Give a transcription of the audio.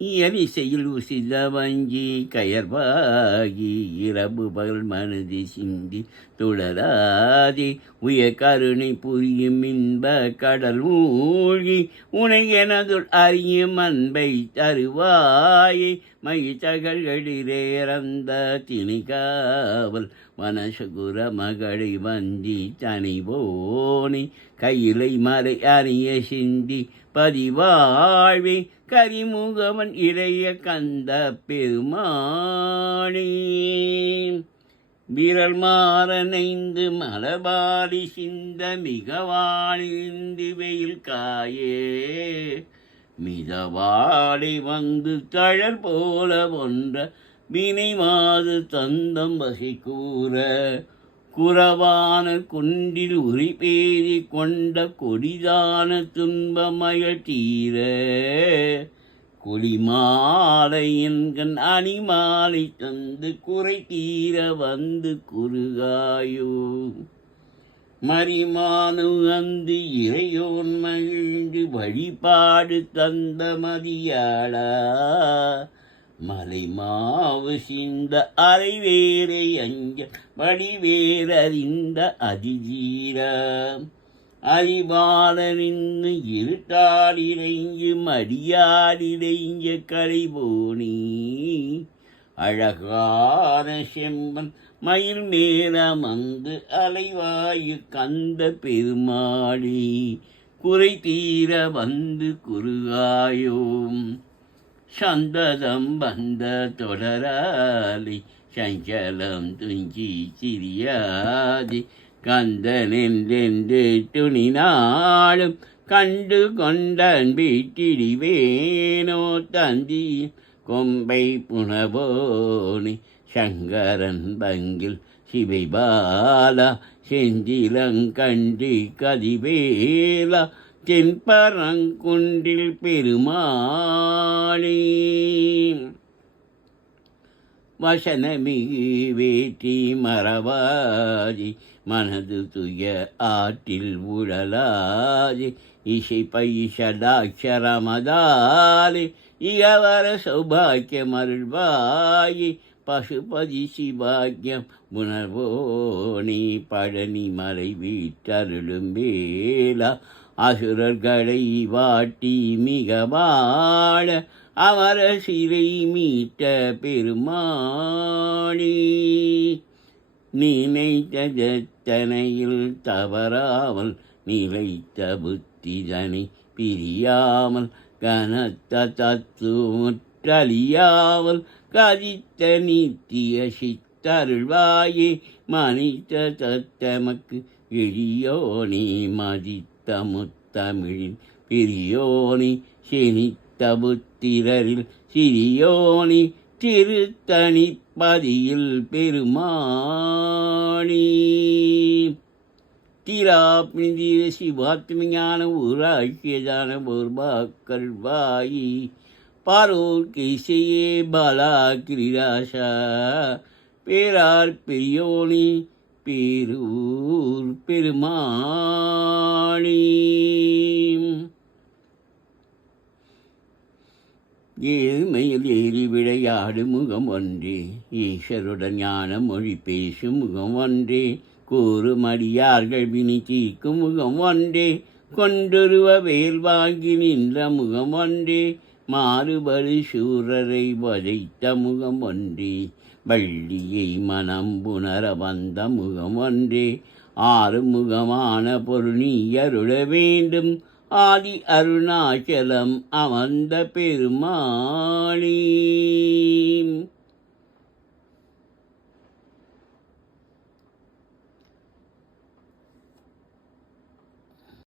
இயலிசையில் உசித வஞ்சி கயர்வாகி இரவு பகல் மனதி சிந்தி தொடராதி உய கருணை புரியும் இன்ப கடல் மூழ்கி உனை எனதுள் அறியும் அன்பை தருவாயே மகிழ்ச்சகழ்களிரேறந்த திணிகாவல் மனசுகுர மகளை வந்தி தனிவோனி கையிலை மறை அறிய சிந்தி பதிவாழ்வே கரிமுகவன் இளைய கந்த பெருமானே விரல் மாறனைந்து மலபாடி சிந்த மிகவாழிந்து வெயில் காயே மிதவாடை வந்து தழல் போல ஒன்ற வினை மாது தந்தம் வகை கூற குறவான குன்றில் உரிபேதி கொண்ட கொடிதான துன்பமயல் தீர குளிமாலை என்கண் அணிமாலை தந்து குறை தீர வந்து குறுகாயோ மரிமானு அந்து இறையோன் மகிழ்ந்து வழிபாடு தந்த மதியாளா மலை மாவு சிந்த அரை வேரை அஞ்ச வடிவேறிந்த அதிஜீர அறிவாளனின்னு இருட்டாளிரைஞ்சு மடியாடிரைஞ்ச கலைபோனி அழகான செம்பன் மயில் மேலமந்து அலைவாயு கந்த பெருமாளி குறை தீர வந்து குறுகாயோம் சந்ததம் வந்த தொடராலி சஞ்சலம் துஞ்சி சிரியாதி கந்தனென்றென்று துணினாலும் கண்டு கொண்டன் வீட்டிடிவேனோ தந்தி கொம்பை புனவோனி சங்கரன் பங்கில் சிவை பாலா செஞ்சிலங்கண்டி கதிவேலா தென்பரங்குன்றில் பெருமாளே வசனமிகு வேற்றி மறவாதி மனது துய ஆற்றில் உழலாதி இசை பைஷடாட்சரமதாலி இகவர சௌபாக்கியமருள்வாயி பசுபதி சிவாக்கியம் உணர்வோனி பழனி மலை வீட்டருளும் வேலா அசுரர்களை வாட்டி மிக வாழ அமர சிறை மீட்ட பெருமாளி நினைத்தனையில் தவறாமல் நிலைத்த புத்திதனை பிரியாமல் கனத்த தத்துவமுற்றழியாமல் கதித்த நித்திய சித்தருள்வாயே மனித தத்தமக்கு எளியோனி மதித்த முத்தமிழில் பெரியோனி செனித்த புத்திரரில் சிறியோனி திருத்தணிப்பதியில் பெருமாளி திராப்னிதிர சிவாத்மஞான ஊராட்சியதான பொருபாக்கல்வாயி பாரோர் கிசையே பாலா கிரிராசா பேரார் பெரியோனி பேரூர் பெருமாளி ஏழ்மையில் ஏறி விளையாடு முகம் ஒன்றே ஈஸ்வருடன் ஞான மொழி பேசும் முகம் ஒன்றே கூறும் அடியார்கள் வினி தீர்க்கும் முகம் ஒன்றே கொண்டொருவ வேல் வாங்கி நின்ற முகம் ஒன்றே மாறுபடு சூரரை வதைத்த முகம் ஒன்றே வள்ளியை மனம் புணர வந்த முகம் ஒன்றே ஆறு முகமான பொருள் நீ அருள வேண்டும் ஆதி அருணாச்சலம் அமர்ந்த பெருமாளி